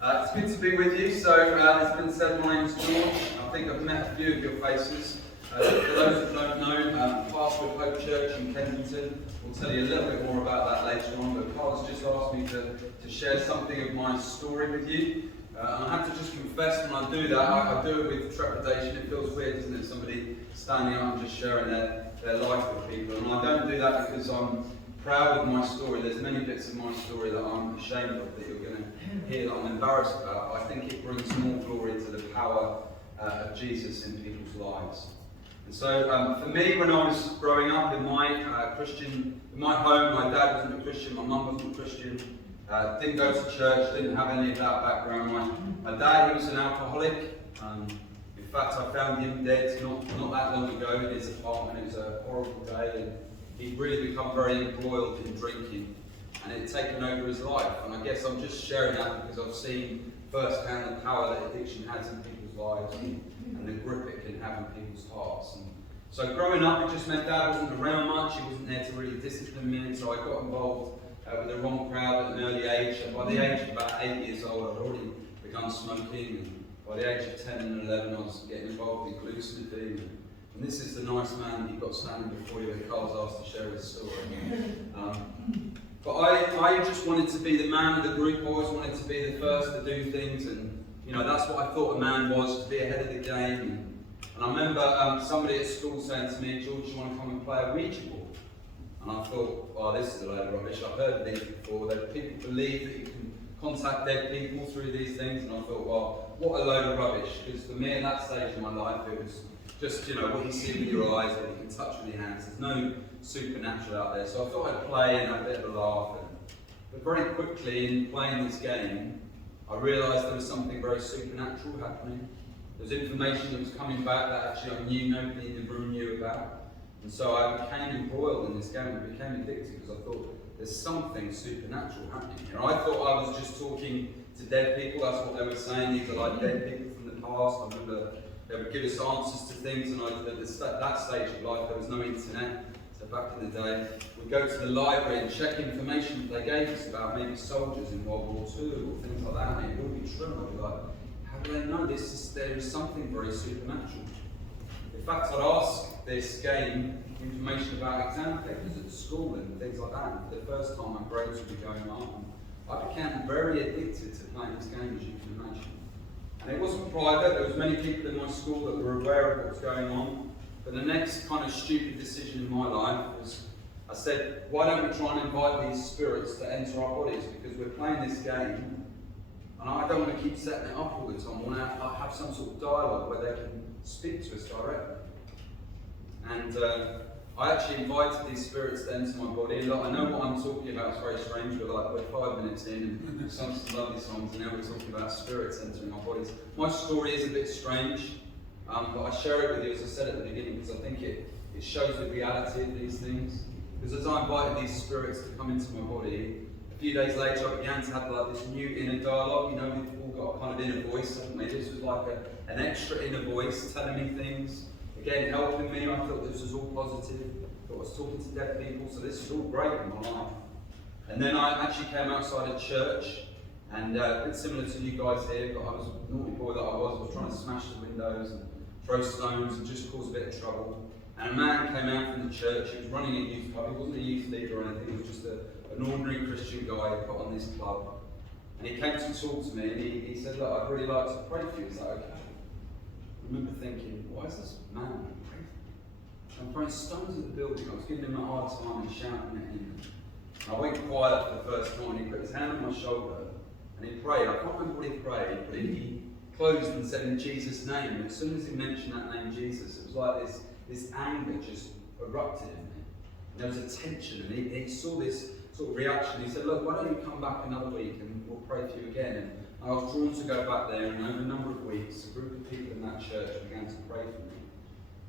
It's good to be with you. So, it's been said, my name's George. I think I've met a few of your faces. For those that don't know, pastor of Hope Church in Kensington. We'll tell you a little bit more about that later on, but Carl's just asked me to share something of my story with you. And I have to just confess, when I do that, I do it with trepidation. It feels weird, doesn't it? Somebody standing up and just sharing their life with people. And I don't do that because I'm proud of my story. There's many bits of my story that I'm ashamed of, that you're going to hear, that I'm embarrassed about. I think it brings more glory to the power of Jesus in people's lives. And so, for me, when I was growing up in my in my home, my dad wasn't a Christian, my mum wasn't a Christian, didn't go to church, didn't have any of that background. My dad, he was an alcoholic. In fact, I found him dead not that long ago in his apartment. It was a horrible day, and he'd really become very embroiled in drinking, and it had taken over his life. And I guess I'm just sharing that because I've seen firsthand the power that addiction has in people's lives and the grip it can have in people's hearts. And so growing up, it just meant Dad wasn't around much. He wasn't there to really discipline me, and so I got involved with the wrong crowd at an early age. And by the age of about 8 years old, I'd already begun smoking, and by the age of 10 and 11, I was getting involved in hallucinating. And this is the nice man that you've got standing before you that Carl's asked to share his story. But I just wanted to be the man of the group. I always wanted to be the first to do things, and that's what I thought a man was, to be ahead of the game. And I remember somebody at school saying to me, "George, you want to come and play a Ouija board?" And I thought, "Oh, this is a load of rubbish. I've heard of these before. That people believe that you can contact dead people through these things." And I thought, well, what a load of rubbish. Because for me at that stage in my life, it was just, what you see with your eyes, what you can touch with your hands. There's no supernatural out there. So I thought I'd play and have a bit of a laugh. But very quickly, in playing this game, I realised there was something very supernatural happening. There was information that was coming back that actually I knew nobody in the room knew about. And so I became embroiled in this game. I became addicted because I thought there's something supernatural happening here. I thought I was just talking to dead people. That's what they were saying. These are like dead people from the past. I remember they would give us answers to things, and at that stage of life there was no internet. So back in the day, we'd go to the library and check information that they gave us about maybe soldiers in World War II or things like that, and it would be true. I'd be like, how do they know this? There is something very supernatural. In fact, I'd ask this game information about exam papers at school and things like that. And for the first time, my grades would be going up. I became very addicted to playing this game, as you can imagine. And it wasn't private. There was many people in my school that were aware of what was going on. But the next kind of stupid decision in my life was, I said, why don't we try and invite these spirits to enter our bodies? Because we're playing this game, and I don't want to keep setting it up all the time. I want to have some sort of dialogue where they can speak to us directly. And I actually invited these spirits to enter my body. And I know what I'm talking about is very strange, but we're 5 minutes in and we've sung some lovely songs, and now we're talking about spirits entering our bodies. My story is a bit strange, but I share it with you, as I said at the beginning, because I think it shows the reality of these things. Because as I invited these spirits to come into my body, a few days later I began to have this new inner dialogue. We've all got a kind of inner voice, haven't we? This was like an extra inner voice telling me things. Again, helping me. I thought this was all positive. I thought I was talking to dead people, so this is all great in my life. And then I actually came outside a church, and a bit similar to you guys here, but I was a naughty boy that I was trying to smash the windows and throw stones and just cause a bit of trouble. And a man came out from the church. He was running a youth club. He wasn't a youth leader or anything. He was just an ordinary Christian guy who put on this club. And he came to talk to me, and he said, "Look, I'd really like to pray for you. Is that okay?" I remember thinking, why is this man praying? I'm throwing stones at the building. I was giving him a hard time and shouting at him. And I went quiet for the first time, and he put his hand on my shoulder and he prayed. I can't remember what he prayed, but he closed and said, "In Jesus' name." And as soon as he mentioned that name, Jesus, it was like this anger just erupted in me. And there was a tension, and he saw this sort of reaction. He said, "Look, why don't you come back another week and we'll pray for you again." And I was drawn to go back there, and over a number of weeks, a group of people in that church began to pray for me.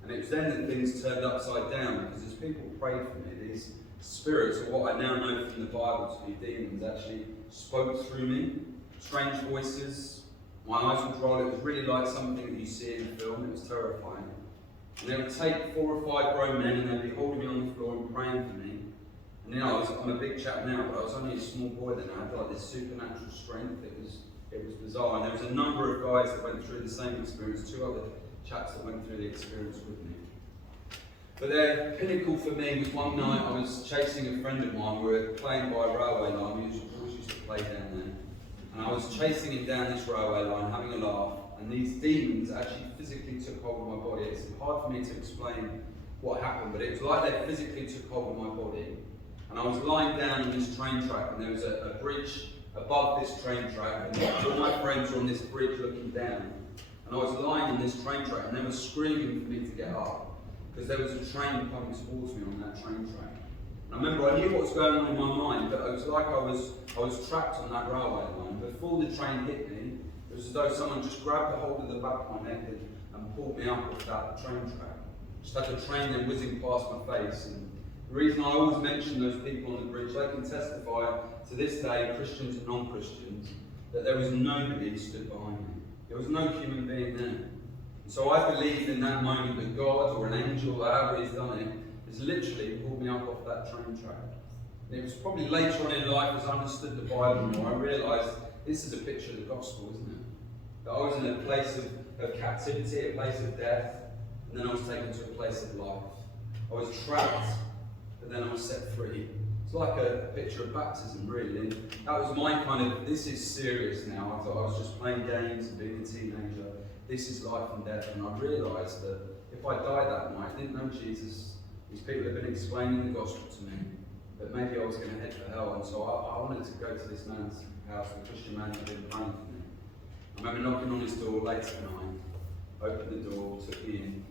And it was then that things turned upside down, because as people prayed for me, these spirits, or what I now know from the Bible to be demons, actually spoke through me. Strange voices, my eyes would roll. It was really like something that you see in a film. It was terrifying. And they would take 4 or 5 grown men, and they'd be holding me on the floor and praying for me. And I'm a big chap now, but I was only a small boy then. I had this supernatural strength. It was bizarre, and there was a number of guys that went through the same experience, 2 other chaps that went through the experience with me. But the pinnacle for me was one night I was chasing a friend of mine. We were playing by a railway line. We always used to play down there. And I was chasing him down this railway line, having a laugh, and these demons actually physically took hold of my body. It's hard for me to explain what happened, but it was like they physically took hold of my body. And I was lying down on this train track, and there was a bridge above this train track, and all my friends were on this bridge looking down. And I was lying on this train track, and they were screaming for me to get up, because there was a train coming towards me on that train track. And I remember I knew what was going on in my mind, but it was like I was trapped on that railway line. Before the train hit me, it was as though someone just grabbed a hold of the back of my neck and pulled me up off that train track. Just had the train then whizzing past my face. And the reason I always mention those people on the bridge, they can testify to this day, Christians and non-Christians, that there was nobody stood behind me. There was no human being there. So I believed in that moment that God or an angel, or however he's done it, has literally pulled me up off that train track. And it was probably later on in life as I understood the Bible more, I realised this is a picture of the gospel, isn't it? That I was in a place of captivity, a place of death, and then I was taken to a place of life. I was trapped, but then I was set free. It's like a picture of baptism, really. And that was my kind of, this is serious now. I thought I was just playing games and being a teenager. This is life and death, and I realised that if I died that night, I didn't know Jesus. These people had been explaining the gospel to me, but maybe I was going to head for hell, and so I wanted to go to this man's house, the Christian man who had been praying for me. I remember knocking on his door late at night, opened the door, took me in,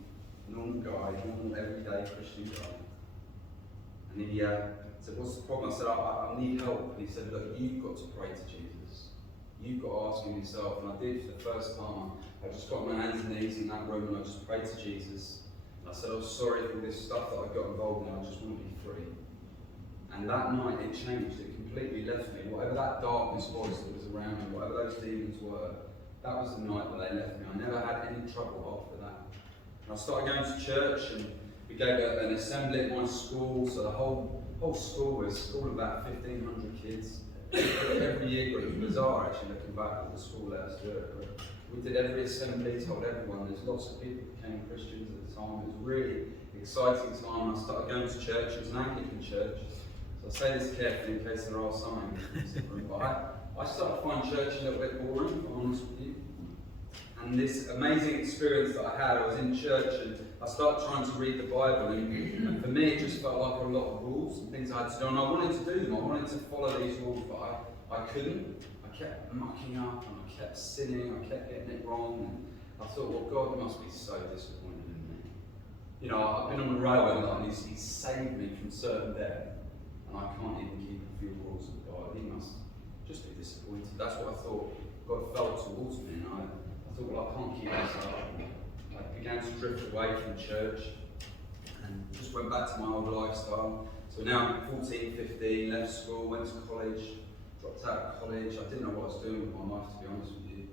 normal guy, normal everyday Christian guy. And he said, "What's the problem?" I said, I need help. And he said, "Look, you've got to pray to Jesus. You've got to ask him yourself." And I did for the first time. I just got on my hands and knees in that room and I just prayed to Jesus. And I said, "I'm sorry for this stuff that I got involved in. I just want to be free." And that night it changed. It completely left me. Whatever that darkness was that was around me, whatever those demons were, that was the night that they left me. I never had any trouble after that. And I started going to church, and we gave an assembly at my school. So the whole school was a school of about 1,500 kids. Every year group. It was bizarre actually looking back at the school let us do it. But we did every assembly, told everyone. There's lots of people who became Christians at the time. It was a really exciting time. I started going to church. It was an Anglican church. So I say this carefully in case there are some Anglicans in the room. But I started to find church a little bit boring, if I'm honest with you. And this amazing experience that I had, I was in church and I started trying to read the Bible, and for me it just felt like a lot of rules and things I had to do, and I wanted to do them. I wanted to follow these rules, but I couldn't. I kept mucking up and I kept sinning, I kept getting it wrong, and I thought, well, God must be so disappointed in me. You know, I've been on the railway line, he's saved me from certain death, and I can't even keep a few rules of God. He must just be disappointed. That's what I thought God felt towards me, and I thought, well, I can't keep this up. I began to drift away from church and just went back to my old lifestyle. So now I'm 14, 15, left school, went to college, dropped out of college. I didn't know what I was doing with my life, to be honest with you.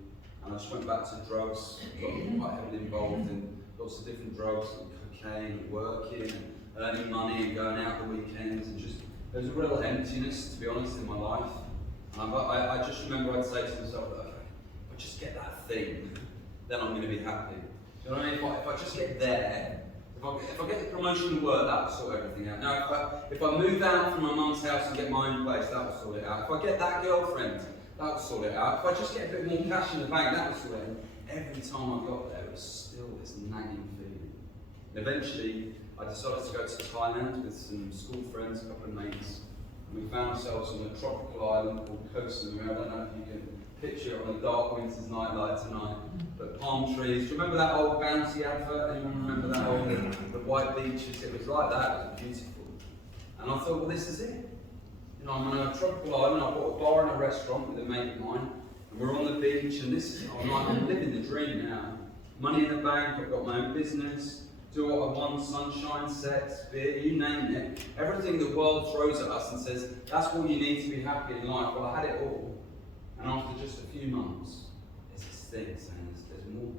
And I just went back to drugs, got quite heavily involved in lots of different drugs, like cocaine, and working, and earning money, and going out the weekends, and just, there was a real emptiness, to be honest, in my life. And I just remember I'd say to myself, okay, if I just get that thing, then I'm going to be happy. You know what I mean? If I just get there, if I get the promotion at work, that will sort everything out. Now, if I move out from my mum's house and get my own place, that will sort it out. If I get that girlfriend, that will sort it out. If I just get a bit more cash in the bank, that will sort it out. Every time I got there, it was still this nagging feeling. And eventually, I decided to go to Thailand with some school friends, a couple of mates. And we found ourselves on a tropical island called Koh Samui. I don't know if you can picture it on a dark winter's night like tonight. But palm trees. Do you remember that old Bounty advert? Anyone remember that old, the white beaches? It was like that. It was beautiful. And I thought, well, this is it. You know, I'm on a tropical island. I've got a bar and a restaurant with a mate of mine. And we're on the beach, and this is it. I'm living the dream now. Money in the bank, I've got my own business, do what I want, sunshine, sex, beer, you name it. Everything the world throws at us and says, that's all you need to be happy in life. Well, I had it all. And after just a few months, there's this thing saying there's more.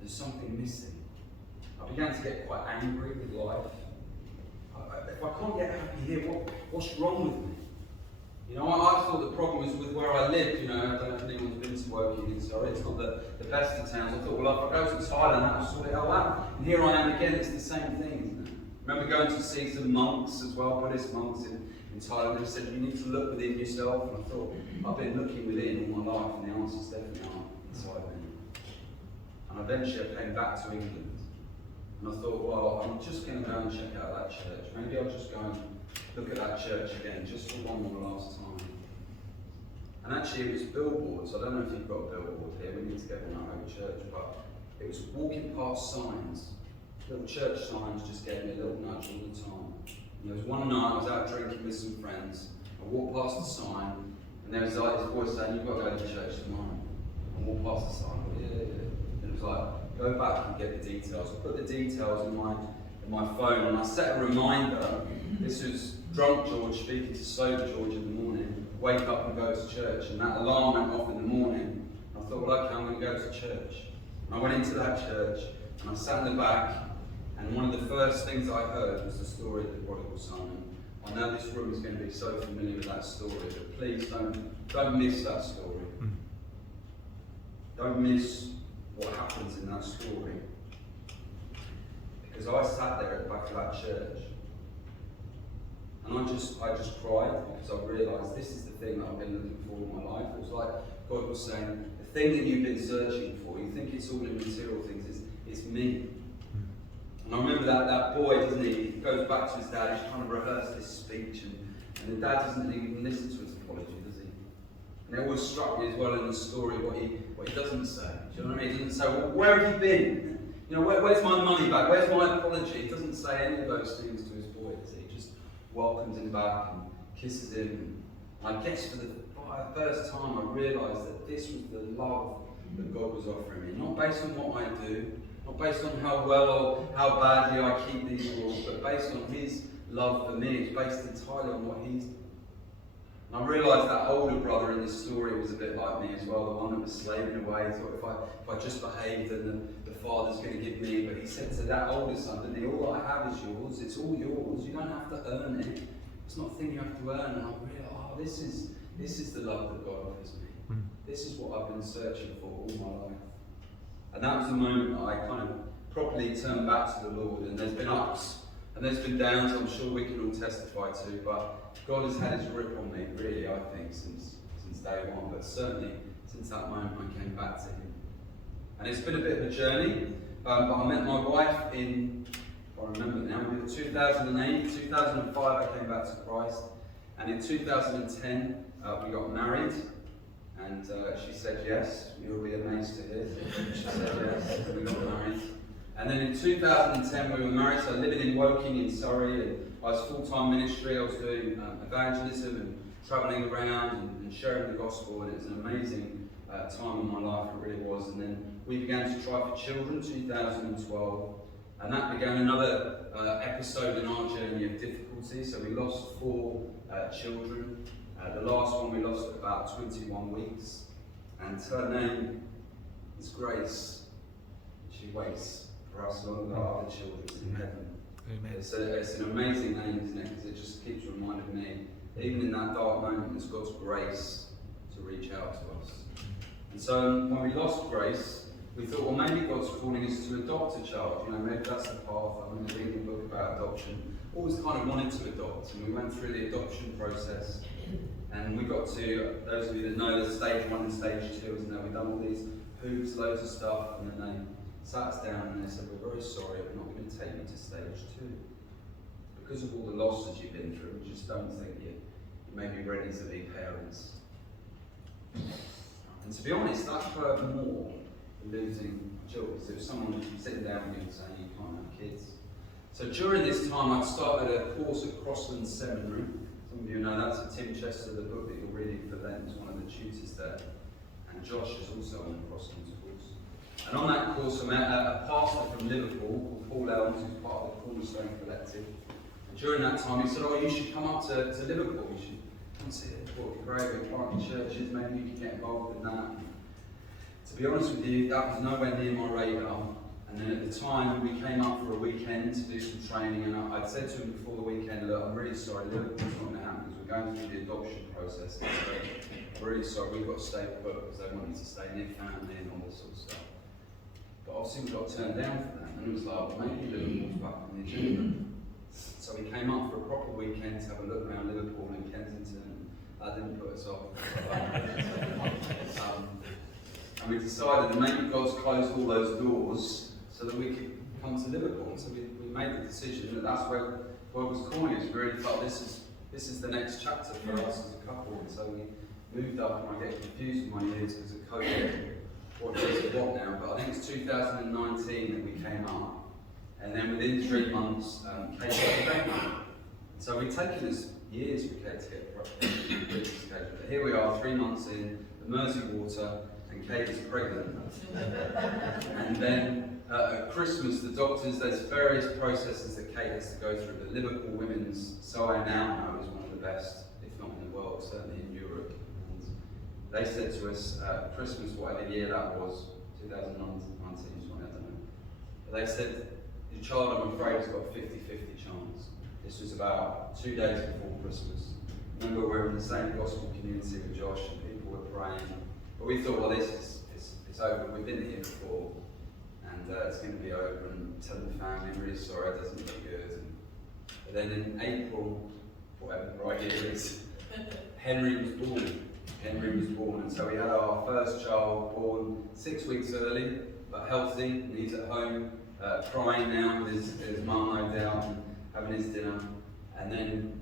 There's something missing. I began to get quite angry with life. If I can't get happy here, what's wrong with me? You know, I thought the problem was with where I lived. You know, I don't know if anyone's been to working in Surrey. It's not the best of towns. I thought, well, if I go to Thailand, I'll sort it all out. And here I am again, it's the same thing, isn't it? I remember going to see some monks as well, Buddhist monks in Thailand. They said, you need to look within yourself. And I thought, I've been looking within all my life, and the answers definitely aren't inside me. And eventually I came back to England. And I thought, well, I'm just going to go and check out that church. Maybe I'll just go and look at that church again, just for one more last time. And actually it was billboards. I don't know if you've got a billboard here, we need to get one at home church, but it was walking past signs. Little church signs just gave me a little nudge all the time. And there was one night I was out drinking with some friends. I walked past the sign, and there was like this voice saying, you've got to go to church tomorrow. I walked past the sign, yeah. And it was like, go back and get the details. I put the details in my phone, and I set a reminder. This was drunk George speaking to sober George in the morning. Wake up and go to church. And that alarm went off in the morning. I thought, well, okay, I'm going to go to church. And I went into that church, and I sat in the back, and one of the first things I heard was the story of the prodigal son. And I know this room is going to be so familiar with that story, but please don't miss that story. Don't miss what happens in that story. Because I sat there at the back of that church, and I just cried because I realised this is the thing that I've been looking for in my life. It was like God was saying, the thing that you've been searching for, you think it's all in material things, it's me. And I remember that boy, doesn't he? He goes back to his dad, he's trying to rehearse this speech, and the dad doesn't even listen to his apology, does he? And it always struck me as well in the story what he doesn't say. Do you know what I mean? He doesn't say, well, where have you been? You know, where's my money back? Where's my apology? He doesn't say any of those things to his boy, does he? He just welcomes him back and kisses him. And I guess for the first time I realised that this was the love that God was offering me. Not based on what I do, not based on how well or how badly I keep these rules, but based on His love for me. It's based entirely on what He's done. And I realised that older brother in this story was a bit like me as well, the one that was slaving away. He thought if I just behaved, then the father's going to give me. But he said to that older son, didn't he, all I have is yours, it's all yours, you don't have to earn it. It's not a thing you have to earn. And I realised, this is the love that God offers me. This is what I've been searching for all my life. And that was the moment that I kind of properly turned back to the Lord. And there's been ups and there's been downs, I'm sure we can all testify to, but God has had His grip on me, really, I think, since day one, but certainly since that moment I came back to Him. And it's been a bit of a journey, but I met my wife in, I remember now, 2008, 2005 I came back to Christ, and in 2010 we got married, and she said yes. You'll be amazed to hear. She said yes, and we got married. And then in 2010 we were married, so living in Woking in Surrey, and I was full-time ministry. I was doing evangelism and travelling around and sharing the gospel, and it was an amazing time in my life, it really was. And then we began to try for children, 2012, and that began another episode in our journey of difficulty. So we lost 4 children. The last one we lost at about 21 weeks, and her name is Grace. She waits for us along with our other children in heaven. Amen. It's an amazing name, isn't it? Because it just keeps reminding me, even in that dark moment, it's God's grace to reach out to us. And so when we lost Grace, we thought, well, maybe God's calling us to adopt a child. You know, maybe that's the path. I remember reading a book about adoption. Always kind of wanted to adopt, and we went through the adoption process. And we got to, those of you that know, there's stage 1 and stage 2, isn't there? We've done all these hoops, loads of stuff, and then they sat us down and they said, we're very sorry, we're not going to take you to stage 2. Because of all the losses you've been through, we just don't think you may be ready to be parents. And to be honest, that hurt more than losing children. It was someone sitting down with you and saying you can't have kids. So during this time, I'd started a course at Crossland Seminary. Some of you know that's at Tim Chester, the book that you're reading for Lent, is one of the tutors there. And Josh is also on the Crosslands course. And on that course, I met a pastor from Liverpool called Paul Elms, who's part of the Cornerstone Collective. And during that time, he said, oh, you should come up to Liverpool. You should come see it. It would be great. We're planting churches. Maybe you can get involved in that. And to be honest with you, that was nowhere near my radar. And then at the time, we came up for a weekend to do some training, and I'd said to him before the weekend, look, I'm really sorry, Liverpool's not going to happen because we're going through the adoption process. So we're really sorry, we've got to stay put because they want you to stay near family and all this sort of stuff. But obviously we got turned down for that, and it was like, well, maybe Liverpool's back on the agenda. So we came up for a proper weekend to have a look around Liverpool and Kensington, and that didn't put us off. And we decided that maybe God's closed all those doors so that we could come to Liverpool. And so we made the decision that that's where God was calling us. We really felt this is the next chapter for us as a couple. And so we moved up, and I get confused with my years because of COVID. What is what now? But I think it's 2019 that we came up. And then within 3 months, Kate got pregnant. So we've taken us years for Kate to get pregnant. But here we are, 3 months in, the Mersey water, and Kate is pregnant. And then at Christmas, the doctors, there's various processes that Kate has to go through. The Liverpool Women's, so I now know, is one of the best, if not in the world, certainly in Europe. And they said to us at Christmas, whatever year that was, 2019, I don't know. But they said, your child, I'm afraid, has got a 50-50 chance. This was about 2 days before Christmas. Remember, we're in the same gospel community with Josh, and people were praying. But we thought, well, it's over. We've been here before, and it's going to be over. And telling the family, I'm really sorry, it doesn't look good. But then in April, whatever the right year is, Henry was born. And so we had our first child born 6 weeks early, but healthy, and he's at home. Crying now with his mum, no doubt, and having his dinner. And then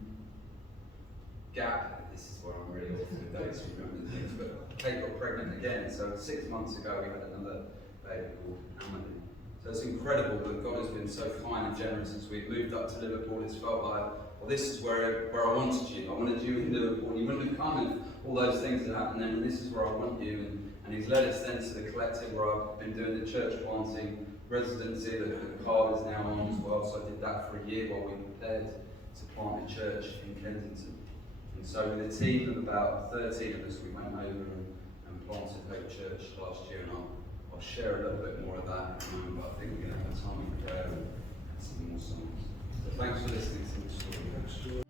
Gap, this is where I'm really off the dates, remember things, but Kate got pregnant again. So 6 months ago we had another baby called Amelie. So it's incredible that God has been so kind and generous since we've moved up to Liverpool. It's felt like, well, this is where I wanted you. I wanted you in Liverpool, and you wouldn't have come if all those things had happened then, and this is where I want you. And he's led us then to the collective where I've been doing the church planting residency that Carl is now on as well. So I did that for a year while we prepared to plant a church in Kensington. And so with a team of about 13 of us, we went over and planted Hope Church last year, and I'll share a little bit more of that in a moment, but I think we're going to have time in prayer and some more songs. So thanks for listening to the story.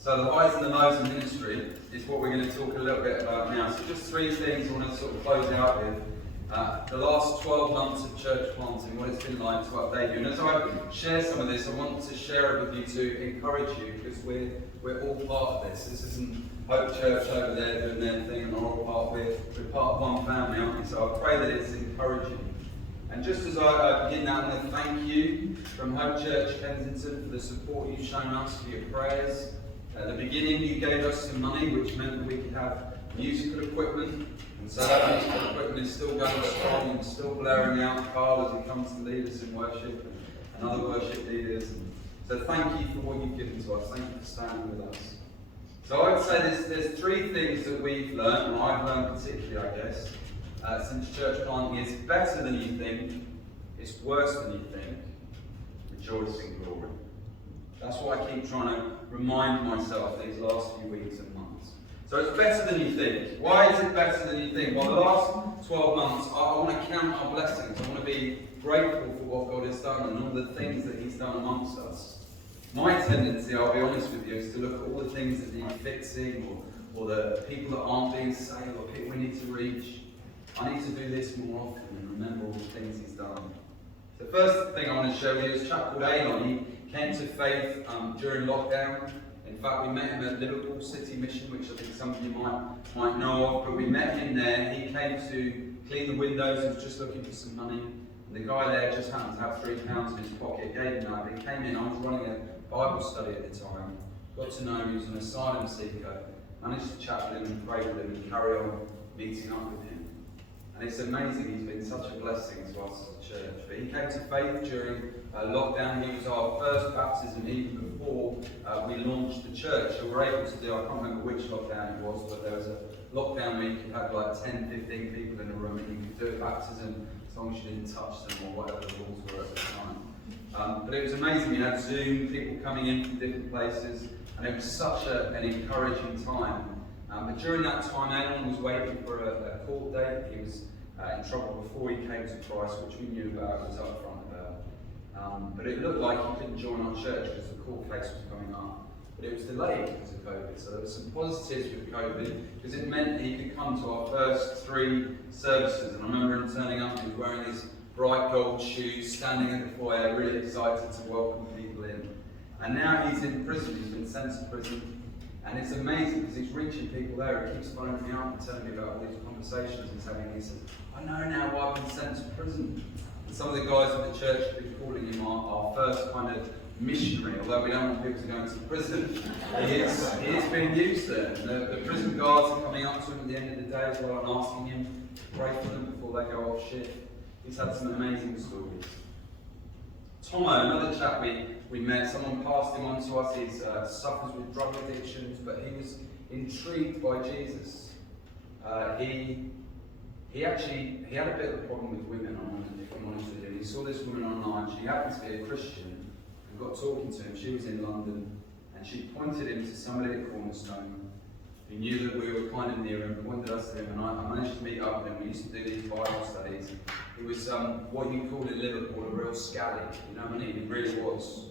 So the highs and the lows of ministry is what we're going to talk a little bit about now. So just three things I want to sort of close out with. The last 12 months of church planting, what it's been like to update you. And as I share some of this, I want to share it with you to encourage you, because we're all part of this. This isn't Hope Church over there doing their thing and we're all part of it. We're part of one family, aren't we? So I pray that it's encouraging. And just as I begin that, I'm going to thank you from Hope Church Kensington for the support you've shown us, for your prayers. At the beginning you gave us some money, which meant that we could have musical equipment. And so that musical equipment is still going strong and still blaring out. Carl, as he comes to lead us in worship, and other worship leaders. So thank you for what you've given to us. Thank you for standing with us. So I would say there's three things that we've learned, and I've learned particularly, I guess, since church planting. It's better than you think, it's worse than you think. Rejoice in glory. That's what I keep trying to remind myself these last few weeks and months. So it's better than you think. Why is it better than you think? Well, the last 12 months, I want to count our blessings. I want to be grateful for what God has done and all the things that He's done amongst us. My tendency, I'll be honest with you, is to look at all the things that need fixing, or the people that aren't being saved, or people we need to reach. I need to do this more often and remember all the things He's done. The first thing I want to show you is a chap called Alon. He came to faith during lockdown. In fact, we met him at Liverpool City Mission, which I think some of you might know of, but we met him there. He came to clean the windows. He was just looking for some money. And the guy there just happened to have £3 in his pocket, gave him that. He came in, I was running a Bible study at the time, got to know him. He was an asylum seeker, managed to chat with him and pray with him and carry on meeting up with him. And it's amazing, he's been such a blessing to us as a church. But he came to faith during lockdown. He was our first baptism even before we launched the church. So we were able to do, I can't remember which lockdown it was, but there was a lockdown where you could have like 10, 15 people in a room and you could do a baptism as long as you didn't touch them or whatever the rules were at the time. But it was amazing. We had Zoom, people coming in from different places, and it was such an encouraging time. But during that time, Alan was waiting for a court date. He was in trouble before he came to Christ, which we knew about, was up front about. But it looked like he couldn't join our church because the court case was coming up. But it was delayed because of COVID. So there were some positives with COVID, because it meant that he could come to our first 3 services. And I remember him turning up, he was wearing his bright gold shoes, standing in the foyer, really excited to welcome people in. And now he's in prison. He's been sent to prison. And it's amazing because he's reaching people there. He keeps phoning me up and telling me about all these conversations he's having. He says, I know now why I've been sent to prison. And some of the guys at the church have been calling him our first kind of missionary, although we don't want people to go into prison. He is being used there. The prison guards are coming up to him at the end of the day as well and asking him to pray for them before they go off shift. He's had some amazing stories. Tomo, another chap we met, someone passed him on to us. He suffers with drug addictions, but he was intrigued by Jesus. He had a bit of a problem with women, if I'm honest with you. He saw this woman online. She happened to be a Christian, and got talking to him. She was in London, and she pointed him to somebody at Cornerstone who knew that we were kind of near him, pointed us to him, and I managed to meet up with him. We used to do these Bible studies. He was what you call in Liverpool a real scally, you know what I mean? He really was.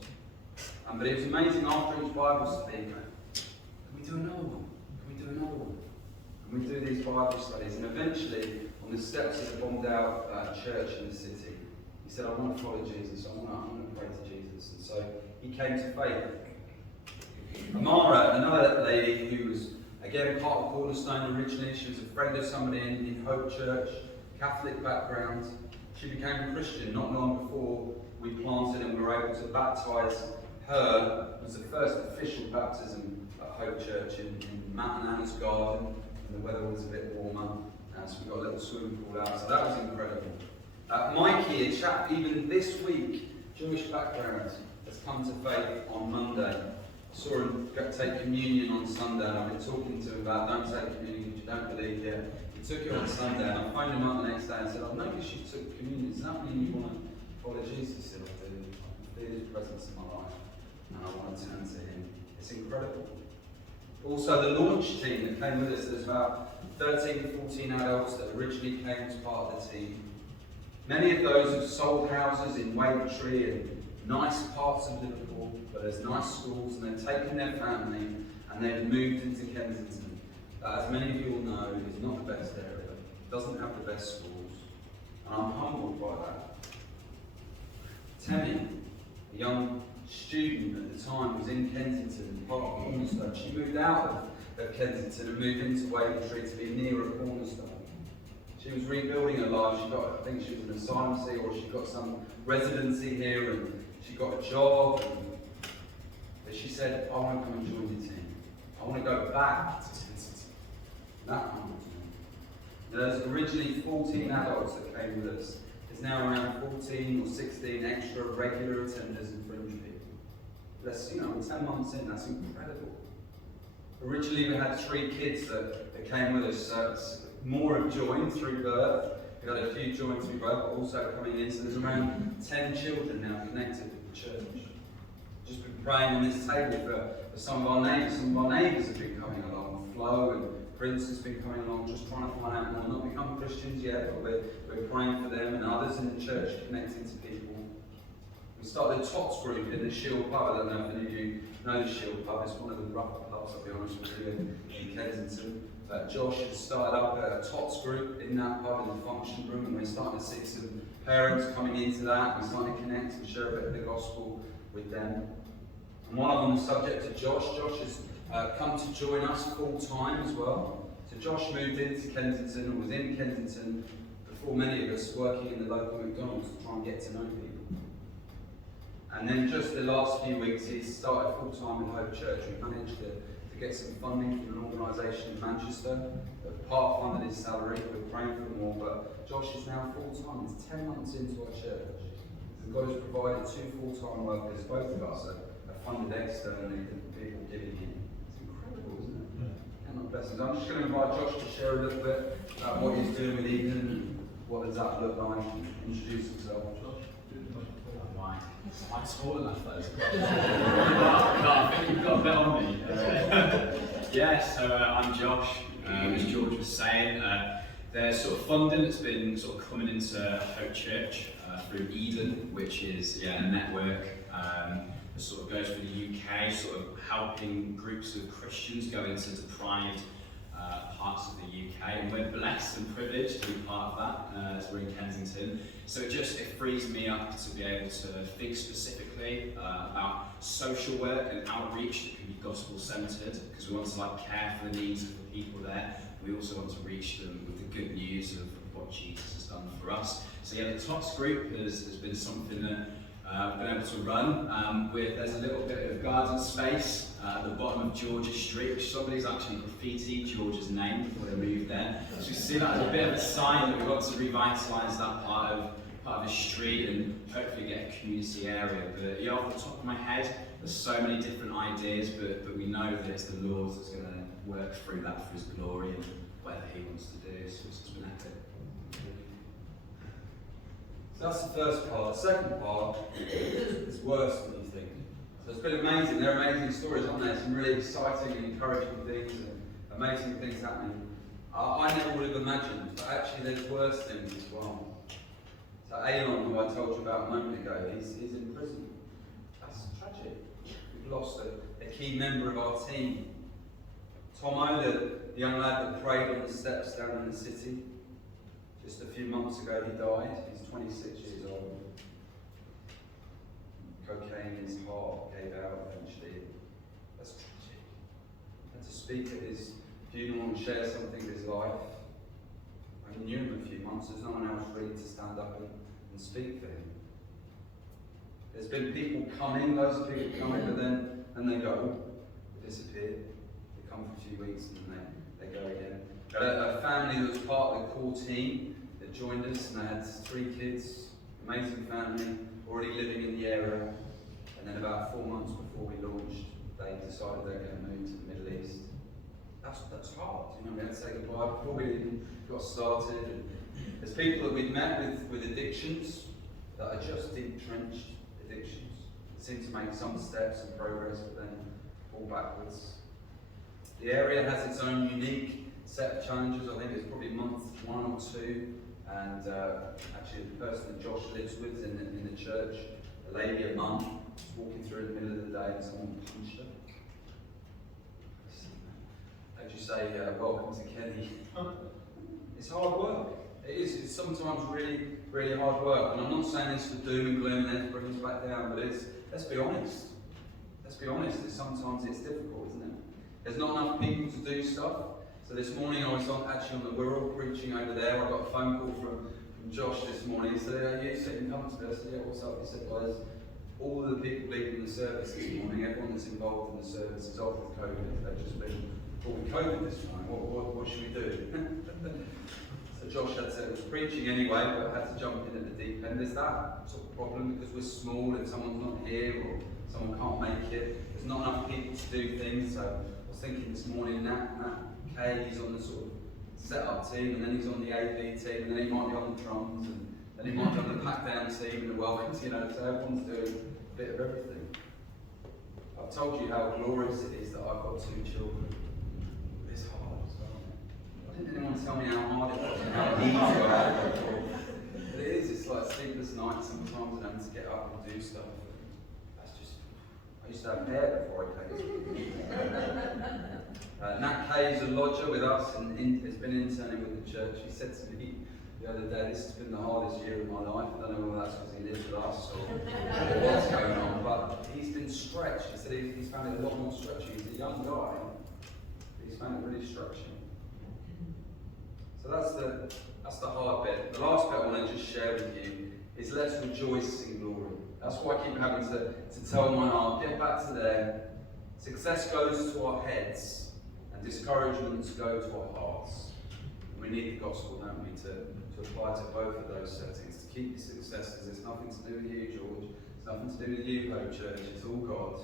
But it was amazing after each Bible study. Can we do another one? Can we do another one? And we do these Bible studies, and eventually, on the steps of the bombed out church in the city, he said, I want to follow Jesus, I want to pray to Jesus. And so he came to faith. Amara, another lady who was, again, part of Cornerstone originally, she was a friend of somebody in Hope Church, Catholic background. She became a Christian not long before we planted, and we were able to baptise her. It was the first official baptism at Hope Church in Matt and Anna's garden, and the weather was a bit warmer, so we got a little swimming pool out, so that was incredible. Mikey, a chap even this week, Jewish background, has come to faith on Monday. I saw him take communion on Sunday, and I've been talking to him about don't take communion if you don't believe yet. He took it on Sunday, and I phoned him up the next day and said, I've noticed you took communion. Does that mean you want to follow Jesus? He said, I do. I can feel his presence in my life, and I want to turn to him. It's incredible. Also, the launch team that came with us, there's about 13, 14 adults that originally came as part of the team. Many of those have sold houses in Wavertree and nice parts of Liverpool, but there's nice schools, and they've taken their family and they've moved into Kensington. That, as many of you all know, is not the best area, doesn't have the best schools, and I'm humbled by that. Temmie, a young student at the time, was in Kensington, part of Cornerstone. She moved out of Kensington and moved into Wavertree to be nearer Cornerstone. She was rebuilding her life. She got, I think she was an asylum seeker, or she got some residency here, and she got a job. But she said, I want to come and join the team. I want to go back to Kensington. That kind of thing. There's originally 14 adults that came with us. There's now around 14 or 16 extra regular attenders and fringe people. That's, 10 months in, that's incredible. Originally we had 3 kids that came with us, so more have joined through birth. We've had a few joined through birth, but also coming in, so there's around 10 children now connected with the church. Just been praying on this table for some of our neighbours. Some of our neighbours have been coming along. Flo and Prince has been coming along, just trying to find out more. Not become Christians yet, but we're praying for them, and others in the church connecting to people. We started a TOTS group in the Shield pub. I don't know if any of you know the Shield pub. It's one of the rougher pubs, I'll be honest with you, in Kensington. Josh has started up a TOTS group in that pub, in the function room, and we're starting to see some parents coming into that. We're starting to connect and share a bit of the gospel with them. And while I'm on the subject of Josh has come to join us full time as well. So Josh moved into Kensington, and was in Kensington before many of us, working in the local McDonald's to try and get to know people. And then just the last few weeks, he's started full time in Hope Church. We managed to get some funding from an organisation in Manchester that part funded his salary. We're praying for more, but Josh is now full time. He's 10 months into our church. And God has provided 2 full-time workers. Both of us are funded externally, and people giving in. It's incredible, isn't it? Yeah. And blessings. I'm just going to invite Josh to share a little bit about what he's doing with Eden and what does that look like. Introduce himself, Josh. I'm smaller than that first. I think you've got a bit on me. So I'm Josh. As George was saying, there's sort of funding that's been sort of coming into Hope Church through Eden, which is a network that sort of goes through the UK, sort of helping groups of Christians go into deprived parts of the UK, and we're blessed and privileged to be part of that as we're in Kensington. So it frees me up to be able to think specifically about social work and outreach that can be gospel centred, because we want to care for the needs of the people there. We also want to reach them with the good news of what Jesus has done for us. So the TOTS group has been something that I've been able to run. There's a little bit of garden space at the bottom of George's Street, which somebody's actually graffitied George's name before they moved there. So you see that as a bit of a sign that we want to revitalise that part of the street and hopefully get a community area. But off the top of my head, there's so many different ideas, but we know that it's the Lord that's going to work through that for His glory and whatever He wants to do. So it's just been epic. So that's the first part. The second part is worse than you think. So it's been amazing. There are amazing stories, aren't there? Some really exciting and encouraging things and amazing things happening. I never would have imagined, but actually there's worse things as well. So Aeon, who I told you about a moment ago, he's in prison. That's tragic. We've lost a key member of our team. Tomo, the young lad that prayed on the steps down in the city, just a few months ago he died. He's 26 years old. Cocaine in his heart gave out eventually. That's tragic. I had to speak at his funeral and share something of his life. I knew him a few months. There's no one else ready to stand up and speak for him. There's been people coming, loads of people coming, but then they go, they disappear. They come for a few weeks and then they go again. A family that was part of the core team that joined us, and they had 3 kids, amazing family, already living in the area. And then about 4 months before we launched, they decided they're going to move to the Middle East. That's hard, we had to say goodbye before we even got started. And there's people that we've met with addictions that are just entrenched addictions. They seem to make some steps and progress, but then fall backwards. The area has its own unique set of challenges. I think it's probably month 1 or 2, and actually the person that Josh lives with is in the church, a lady, a mum, was walking through in the middle of the day and someone punched her. say, welcome to Kenny. It's hard work. It is. It's sometimes really, really hard work. And I'm not saying this for doom and gloom and then bring us back down, but let's be honest. Let's be honest. Sometimes it's difficult, isn't it? There's not enough people to do stuff. So this morning I was we're all preaching over there. I got a phone call from Josh this morning. He said, "Are you sitting comfortably?" I said, "Yeah, what's up?" He said, "Well, there's all of the people leading the service this morning, everyone that's involved in the service is off with COVID. They've just been caught with COVID this time. What should we do?" So Josh had said it was preaching anyway, but I had to jump in at the deep end. There's that sort of problem because we're small. If someone's not here or someone can't make it, there's not enough people to do things. So I was thinking this morning, Nat Kay, he's on the sort of set-up team, and then he's on the AV team, and then he might be on the drums, and then he might be on the pack-down team and the welcomes, so everyone's doing a bit of everything. I've told you how glorious it is that I've got 2 children. It's hard as well. Why didn't anyone tell me how hard it was and how easy I had it? But it is, it's like sleepless nights sometimes and having to get up and do stuff. That's just, I used to have hair before I came. Nat Kay is a lodger with us and has been interning with the church. He said to me the other day, "This has been the hardest year of my life." I don't know whether that's because he lives with us or what's going on, but he's been stretched. He said he's found it a lot more stretching. He's a young guy, but he's found it really stretching. So that's the hard bit. The last bit I want to just share with you is let's rejoice in glory. That's why I keep having to tell my heart, get back to there. Success goes to our heads, and discouragements go to our hearts. We need the gospel, don't we, to apply to both of those settings, to keep your successes. It's nothing to do with you, George. It's nothing to do with you, Hope Church. It's all God.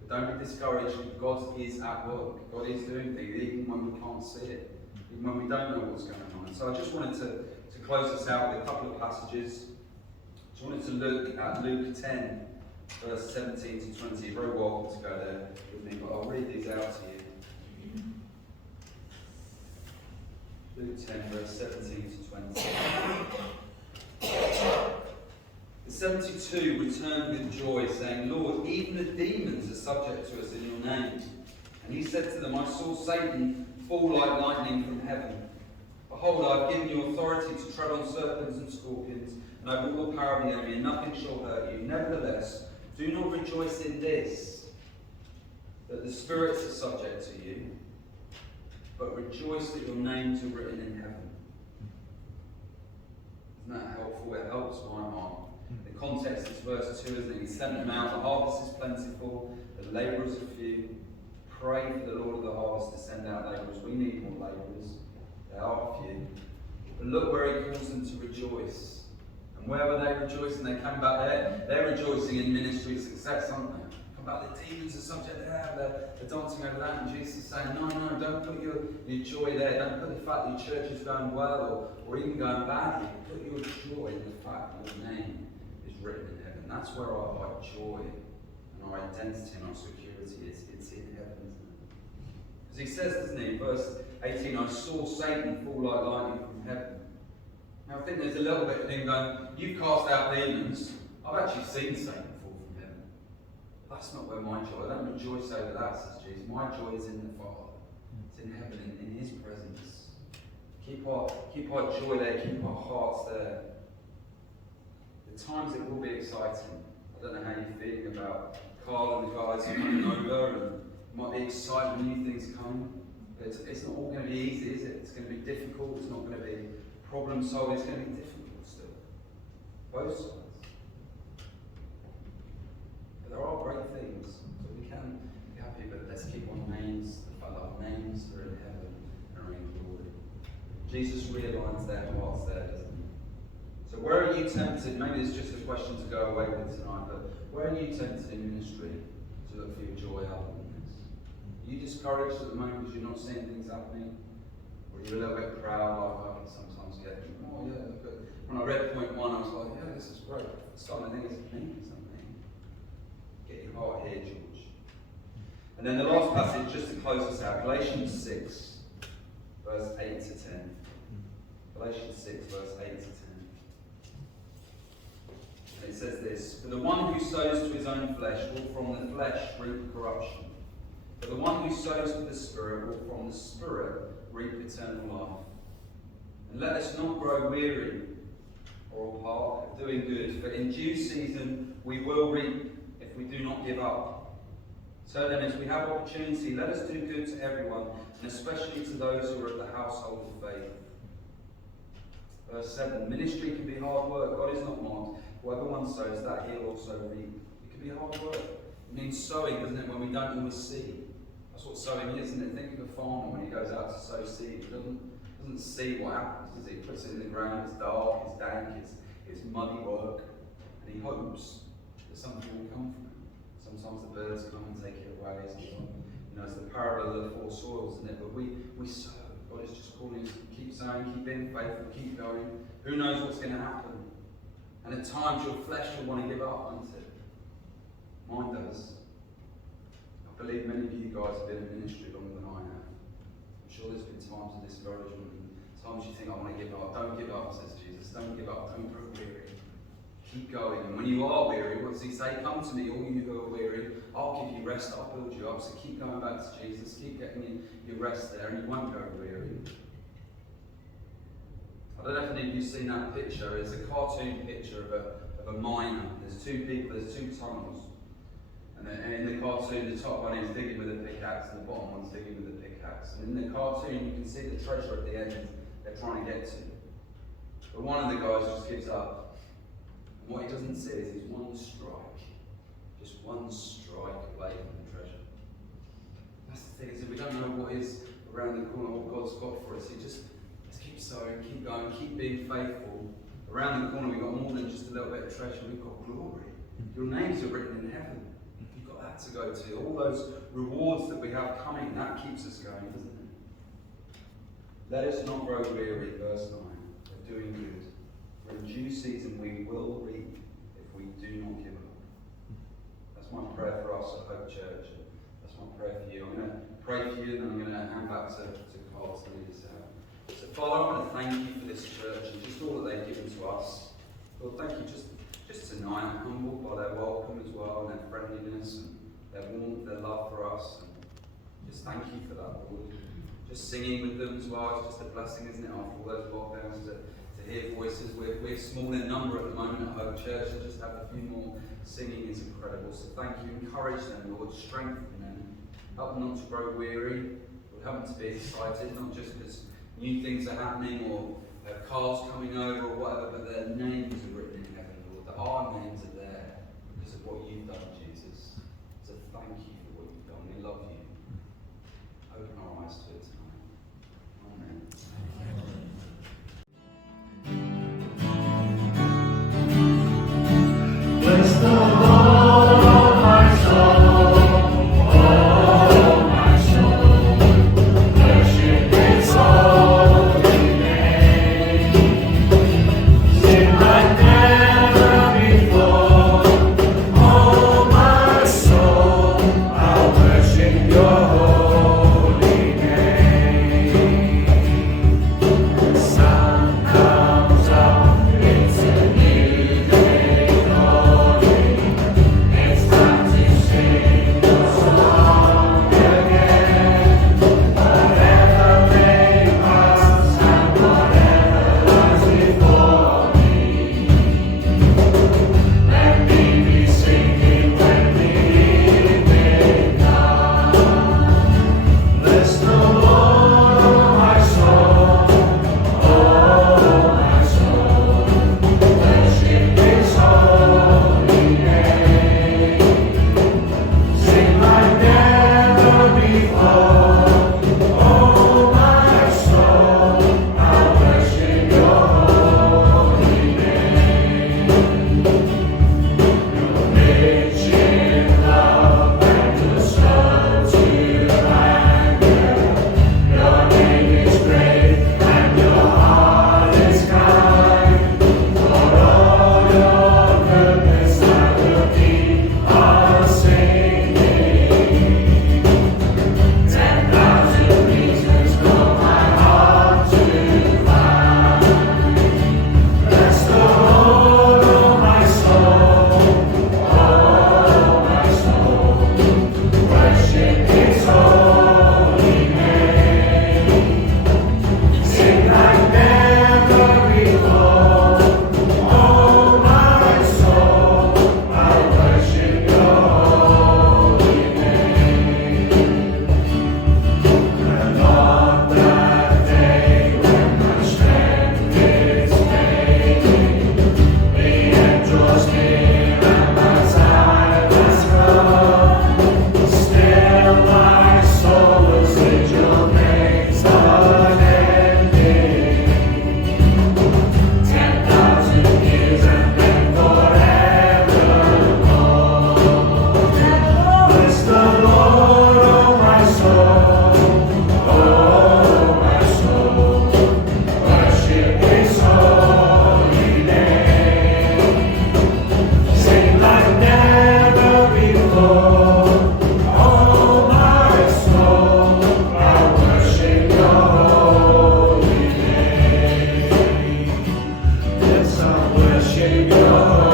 But don't be discouraged. God is at work. God is doing things, even when we can't see it, even when we don't know what's going on. And so I just wanted to close this out with a couple of passages. I just wanted to look at Luke 10, verse 17 to 20. You're very welcome to go there with me, but I'll read these out to you. Luke 10, verse 17 to 20. The 72 returned with joy, saying, "Lord, even the demons are subject to us in your name." And he said to them, "I saw Satan fall like lightning from heaven. Behold, I have given you authority to tread on serpents and scorpions, and over all the power of the enemy, and nothing shall hurt you. Nevertheless, do not rejoice in this, that the spirits are subject to you, but rejoice that your names are written in heaven." Isn't that helpful? It helps my heart. The context is verse 2, isn't it? He sent them out, the harvest is plentiful, the labourers are few. Pray for the Lord of the harvest to send out labourers. We need more labourers. They are few. But look where he calls them to rejoice. And where were they rejoicing? They came back there. They're rejoicing in ministry success, aren't they? About the demons are subject there, they're dancing over that, and Jesus is saying, no, don't put your joy there, don't put the fact that your church is going well or even going badly, put your joy in the fact that your name is written in heaven. That's where our joy and our identity and our security is. It's in heaven, isn't it? Because he says, doesn't he, in verse 18, "I saw Satan fall like lightning from heaven." Now I think there's a little bit of him going, "You cast out demons." I've actually seen Satan fall from heaven. That's not where my joy, I don't rejoice over that, says Jesus. My joy is in the Father. It's in heaven, in his presence. Keep our joy there, keep our hearts there. At times it will be exciting. I don't know how you're feeling about Carl and the guys coming over, and it might be exciting, new things coming. But it's not all going to be easy, is it? It's going to be difficult, it's not going to be problem solving, it's going to be difficult still. Both sides. There are great things, so we can be happy, but let's keep our names, the fact that our names are in heaven and are in glory. Jesus realigns their hearts there, doesn't he? So where are you tempted? Maybe it's just a question to go away with tonight, but where are you tempted in ministry to look for your joy other than this? Are you discouraged at the moment because you're not seeing things happening? Or are you a little bit proud, like I can sometimes get, oh yeah, look at, when I read point 1, I was like, yeah, this is great. It's starting to think it's me, something. Get your heart here, George. And then the last passage, just to close us out, Galatians 6, verse 8 to 10. Galatians 6, verse 8 to 10. And it says this, "For the one who sows to his own flesh will from the flesh reap corruption. But the one who sows to the Spirit will from the Spirit reap eternal life. And let us not grow weary or apart of doing good, for in due season we will reap if we do not give up. So then, as we have opportunity, let us do good to everyone, and especially to those who are of the household of faith. Verse 7, ministry can be hard work. God is not mocked. Whoever one sows, that he'll also reap. It can be hard work. It means sowing, doesn't it, when we don't always see. That's what sowing is, isn't it? Think of a farmer when he goes out to sow seed. He doesn't see what happens, does he? He puts it in the ground, it's dark, it's dank, it's muddy work, and he hopes that something will come from it. Sometimes the birds come and take it away. It's the parable of the four soils, isn't it? But we sow. God is just calling us to keep sowing, keep being faithful, keep going. Who knows what's going to happen? And at times your flesh will want to give up, won't it? Mine does. I believe many of you guys have been in ministry longer than I have. I'm sure there's been times of discouragement, and times you think, I want to give up. Don't give up, says Jesus. Don't give up. Don't grow weary. Keep going. And when you are weary, what does he say? Come to me, all you who are weary. I'll give you rest. I'll build you up. So keep going back to Jesus. Keep getting your rest there, and you won't go weary. I don't know if any of you have seen that picture. It's a cartoon picture of a miner. There's two tunnels. And in the cartoon, the top one is digging with a pickaxe, and the bottom one's digging with a pickaxe. And in the cartoon, you can see the treasure at the end they're trying to get to. But one of the guys just gives up. And what he doesn't see is he's one strike away from the treasure. That's the thing, is that we don't know what is around the corner, what God's got for us. Let's keep sowing, keep going, keep being faithful. Around the corner, we've got more than just a little bit of treasure, we've got glory. Your names are written in heaven. You've got that to go to. All those rewards that we have coming, that keeps us going, doesn't it? Let us not grow weary, verse 9, of doing good. For in due season we will reap if we do not give up. That's my prayer for us at Hope Church. That's my prayer for you. I'm going to pray for you, and then I'm going to hand back to Carl to lead us out. So Father, I want to thank you for this church and just all that they've given to us. Lord, thank you just tonight. I'm humbled by their welcome as well, and their friendliness and their warmth, their love for us. And just thank you for that, Lord. Just singing with them as well, it's just a blessing, isn't it, after all those lockdowns to hear voices. We're small in number at the moment at Hope Church, and just have a few more singing is incredible. So thank you. Encourage them, Lord. Strengthen them. Help them not to grow weary. Lord, help them to be excited, not just because new things are happening or cars coming over or whatever, but their names are written in heaven, Lord. That our names are there because of what you've done, Jesus. So thank you for what you've done. We love you. Open our eyes to it tonight. Amen. Bless the Lord, oh my soul, oh my soul, worship His holy name. Sing like never before, oh my worship your